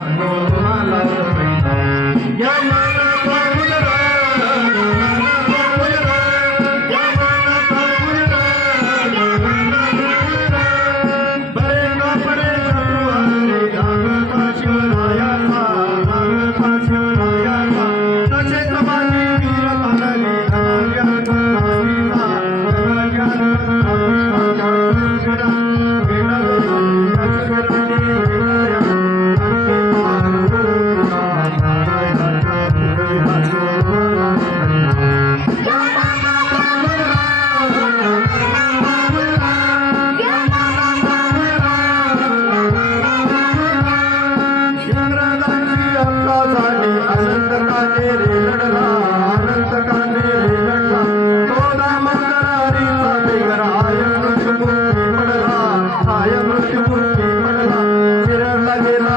No, no, no,